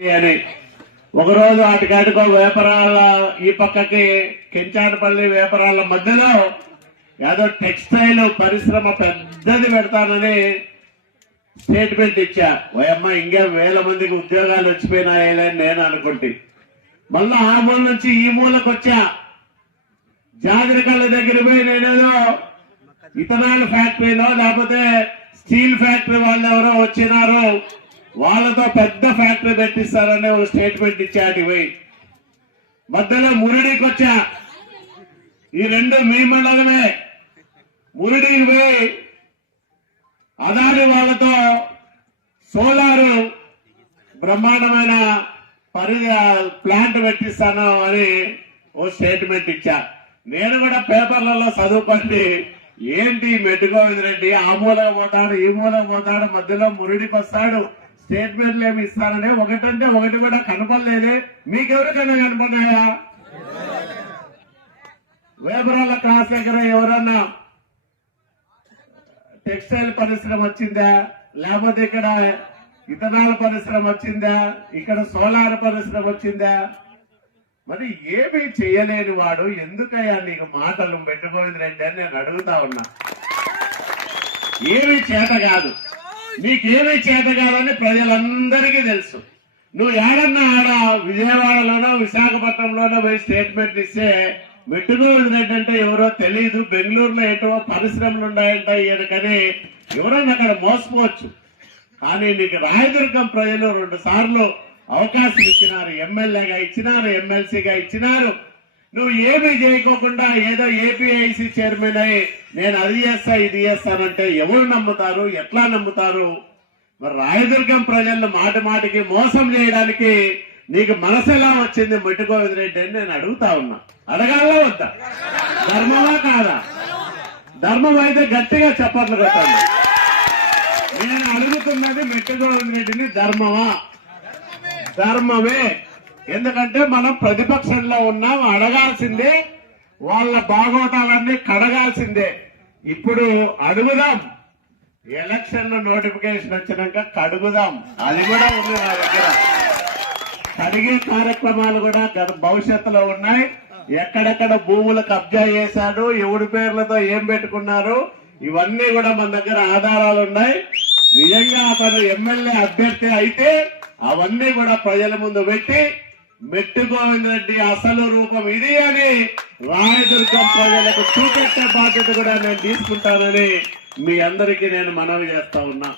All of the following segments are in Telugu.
అని ఒకరోజు అటుకటుకో వేపరాళ్ళ ఈ పక్కకి కెంచాటపల్లి వేపరాళ్ళ మధ్యలో ఏదో టెక్స్టైల్ పరిశ్రమ పెద్దది పెడతానని స్టేట్మెంట్ ఇచ్చా. ఓయమ్మ ఇంకా 1000 మందికి ఉద్యోగాలు వచ్చిపోయినాయని నేను అనుకుంటే మళ్ళా ఆ మూల నుంచి ఈ మూలకు వచ్చా. జాగ్రత్తల దగ్గర పోయి నేనేదో ఇథనాల్ ఫ్యాక్టరీలో లేకపోతే స్టీల్ ఫ్యాక్టరీ వాళ్ళు ఎవరో వచ్చినారు, వాళ్ళతో పెద్ద ఫ్యాక్టరీ పెట్టిస్తారని ఒక స్టేట్మెంట్ ఇచ్చాటి పోయి మధ్యలో మురిడికి వచ్చా. ఈ రెండు మీ మండలమే. మురిడికి పోయి అదాని వాళ్ళతో సోలారు బ్రహ్మాండమైన ప్లాంట్ పెట్టిస్తాను అని ఓ స్టేట్మెంట్ ఇచ్చా. నేను కూడా పేపర్లలో చదువుకోండి, ఏంటి మెట్టుగోవింద్ రెడ్డి ఆ మూలకు పోతాడు ఈ మూలకు పోతాడు, మధ్యలో మురిడికి వస్తాడు, స్టేట్మెంట్లు ఏమి ఇస్తారని ఒకటంటే ఒకటి కూడా కనపడలేదే. మీకెవరికైనా కనపడినాయా? వేపరాల క్రాస్ దగ్గర ఎవరన్నా టెక్స్టైల్ పరిశ్రమ వచ్చిందా, లేకపోతే ఇక్కడ ఇథనాల్ పరిశ్రమ వచ్చిందా, ఇక్కడ సోలార్ పరిశ్రమ వచ్చిందా? మరి ఏమీ చేయలేని వాడు ఎందుకయ్యా నీకు మాటలు మెట్టుగోవింద్ రెడ్డి అని నేను అడుగుతా ఉన్నా. ఏమీ చేత కాదు, నీకేమీ చేత కాదని ప్రజలందరికీ తెలుసు. నువ్వు ఏడన్నా ఆడ విజయవాడలోనో విశాఖపట్నంలోనో పోయి స్టేట్మెంట్ ఇస్తే మెట్టుగోవింద్ రెడ్డి అంటే ఎవరో తెలియదు, బెంగళూరులో ఏటో పరిశ్రమలు ఉన్నాయంట ఈయనకని ఎవరన్నా అక్కడ మోసపోవచ్చు. కానీ నీకు రాయదుర్గం ప్రజలు 2 సార్లు అవకాశం ఇచ్చినారు, ఎమ్మెల్యేగా ఇచ్చినారు, ఎమ్మెల్సీగా ఇచ్చినారు. నువ్వు ఏమీ చేయకోకుండా ఏదో ఏపీఐసి చైర్మన్ అయి నేను అది చేస్తా ఇది చేస్తానంటే ఎవరు నమ్ముతారు, ఎట్లా నమ్ముతారు? మరి రాయదుర్గం ప్రజలను మాటి మాటికి మోసం చేయడానికి నీకు మనసు ఎలా వచ్చింది మెట్టుగోవింద్ రెడ్డి అని నేను అడుగుతా ఉన్నా. అడగాలా వద్దా? ధర్మమా కాదా? ధర్మం అయితే గట్టిగా చెప్పట్లు కొట్టాలి. నేను అడుగుతున్నది మెట్టుగోవింద్ రెడ్డిని ధర్మమా? ధర్మమే. ఎందుకంటే మనం ప్రతిపక్షంలో ఉన్నాం, అడగాల్సిందే, వాళ్ళ బాగోతాలన్నీ కడగాల్సిందే. ఇప్పుడు అడుగుదాం, ఎలక్షన్ నోటిఫికేషన్ వచ్చినాక కడుగుదాం. అది కూడా ఉంది నా దగ్గర. కడిగే కార్యక్రమాలు కూడా భవిష్యత్తులో ఉన్నాయి. ఎక్కడెక్కడ భూములు కబ్జా చేశాడు, ఎవడి పేర్లతో ఏం పెట్టుకున్నారు, ఇవన్నీ కూడా మన దగ్గర ఆధారాలు ఉన్నాయి. నిజంగా అతను ఎమ్మెల్యే అభ్యర్థి అయితే అవన్నీ కూడా ప్రజల ముందు పెట్టి మెట్టుగోవింద్ రెడ్డి అసలు రూపం ఇది అని రాయదుర్గం ప్రజలకు చూపెట్టే బాధ్యత కూడా నేను తీసుకుంటానని మీ అందరికీ నేను మనవి చేస్తా ఉన్నా.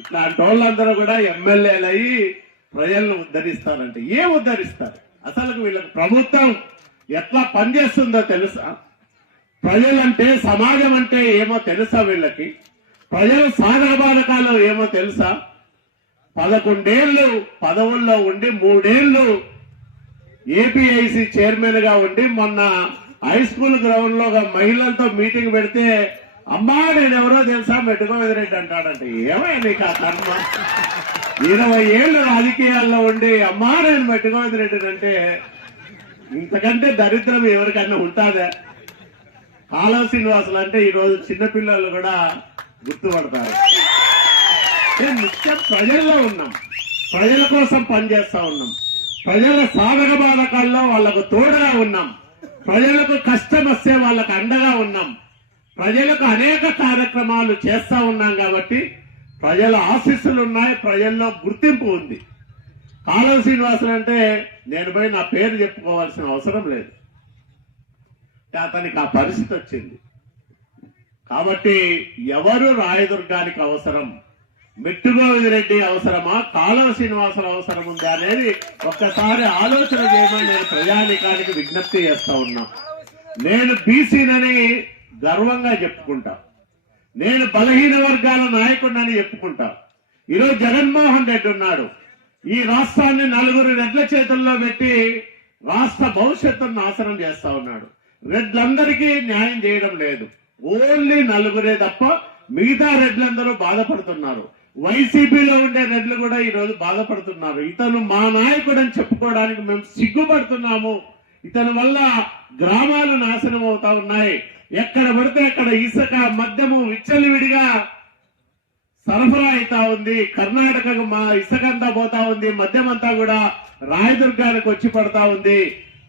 ఇట్లాంటి వాళ్ళందరూ కూడా ఎమ్మెల్యేలు అయ్యి ప్రజలను ఉద్ధరిస్తారంటే ఏం ఉద్ధరిస్తారు? అసలు వీళ్ళకి ప్రభుత్వం ఎట్లా పనిచేస్తుందో తెలుసా? ప్రజలంటే సమాజం అంటే ఏమో తెలుసా? వీళ్ళకి ప్రజల సాధక బాధకాలు ఏమో తెలుసా? 11 ఏళ్లు పదవుల్లో ఉండి 3 ఏళ్లు ఏపీఐసి చైర్మన్ గా ఉండి మొన్న హై స్కూల్ గ్రౌండ్ లో మహిళలతో మీటింగ్ పెడితే అమ్మా నేను ఎవరో తెలుసా మెట్టుగోవింద్ రెడ్డి అంటాడంటే ఏమై నీకు ఆ కర్మ? 20 ఏళ్లు రాజకీయాల్లో ఉండి అమ్మా నేను మెట్టుగోవింద్ రెడ్డి అంటే ఇంతకంటే దరిద్రం ఎవరికన్నా ఉంటుందా? కాలువ శ్రీనివాసులు అంటే ఈరోజు చిన్నపిల్లలు కూడా గుర్తుపడతారు. నిత్యం ప్రజల్లో ఉన్నాం, ప్రజల కోసం పనిచేస్తా ఉన్నాం, ప్రజల సాధక బాధకాల్లో వాళ్లకు తోడుగా ఉన్నాం, ప్రజలకు కష్టం వస్తే వాళ్ళకు అండగా ఉన్నాం, ప్రజలకు అనేక కార్యక్రమాలు చేస్తా ఉన్నాం. కాబట్టి ప్రజల ఆశీస్సులు ఉన్నాయి, ప్రజల్లో గుర్తింపు ఉంది. కాలువ శ్రీనివాసులు అంటే నేను పోయి నా పేరు చెప్పుకోవాల్సిన అవసరం లేదు, అతనికి ఆ పరిస్థితి వచ్చింది. కాబట్టి ఎవరు రాయదుర్గానికి అవసరం? మెట్టుగోవింద్ రెడ్డి అవసరమా, కాలువ శ్రీనివాసులు అవసరం ఉందా అనేది ఒక్కసారి ఆలోచన చేయమని నేను ప్రజానీకానికి విజ్ఞప్తి చేస్తా ఉన్నా. నేను బీసీనని గర్వంగా చెప్పుకుంటా, నేను బలహీన వర్గాల నాయకుడిని చెప్పుకుంటా. ఈరోజు జగన్మోహన్ రెడ్డి ఉన్నాడు, ఈ రాష్ట్రాన్ని 4 రెడ్ల చేతుల్లో పెట్టి రాష్ట్ర భవిష్యత్తును నాశనం చేస్తా ఉన్నాడు. రెడ్లందరికీ న్యాయం చేయడం లేదు, ఓన్లీ 4 తప్ప మిగతా రెడ్లందరూ బాధపడుతున్నారు. వైసీపీలో ఉండే రెడ్లు కూడా ఈ రోజు బాధపడుతున్నారు. ఇతను మా నాయకుడు అని చెప్పుకోవడానికి మేము సిగ్గుపడుతున్నాము. ఇతని వల్ల గ్రామాలు నాశనం అవుతా ఉన్నాయి. ఎక్కడ పడితే అక్కడ ఇసుక మద్యము విచ్చలవిడిగా సరఫరా అవుతా ఉంది. కర్ణాటకకు మా ఇసుకంతా పోతా ఉంది, మద్యమంతా కూడా రాయదుర్గానికి వచ్చి పడతా ఉంది.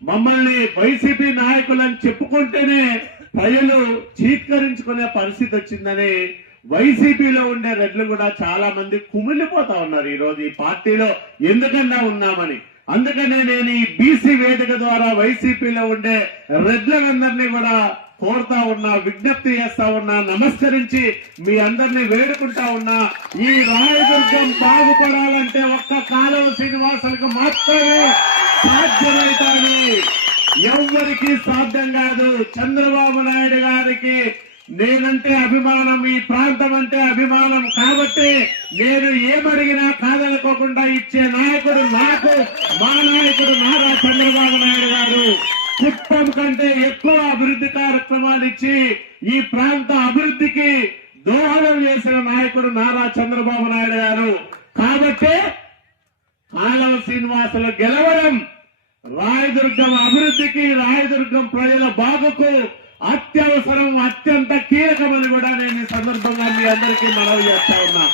మమ్మల్ని వైసీపీ నాయకులని చెప్పుకుంటేనే ప్రజలు చీత్కరించుకునే పరిస్థితి వచ్చిందని వైసీపీలో ఉండే రెడ్లు కూడా చాలా మంది కుమిలిపోతా ఉన్నారు ఈ రోజు ఈ పార్టీలో ఎందుకన్నా ఉన్నామని. అందుకనే నేను ఈ బీసీ వేదిక ద్వారా వైసీపీలో ఉండే రెడ్లందరినీ కూడా కోరుతా ఉన్నా, విజ్ఞప్తి చేస్తా ఉన్నా, నమస్కరించి మీ అందరినీ వేడుకుంటా ఉన్నా. ఈ రాయదుర్గం బాగుపడాలంటే ఒక్క కాలువ శ్రీనివాసులకు మాత్రమే సాధ్యమవుతాను, ఎవ్వరికి సాధ్యం కాదు. చంద్రబాబు నాయుడు గారికి నేనంటే అభిమానం, ఈ ప్రాంతం అంటే అభిమానం కాబట్టి నేను ఏమడిగినా కాదనుకోకుండా ఇచ్చే నాయకుడు నాకు మా నాయకుడు నారా చంద్రబాబు నాయుడు గారు. కుప్పం కంటే ఎక్కువ అభివృద్ధి కార్యక్రమాలు ఇచ్చి ఈ ప్రాంత అభివృద్ధికి దోహదం చేసిన నాయకుడు నారా చంద్రబాబు నాయుడు గారు. కాబట్టి కాలువ శ్రీనివాసులు గెలవడం రాయదుర్గం అభివృద్ధికి, రాయదుర్గం ప్రజల బాగుకు అత్యవసరం, అత్యంత కీలకమని కూడా నేను ఈ సందర్భంగా మీ అందరికీ మనవి చేస్తా ఉన్నా.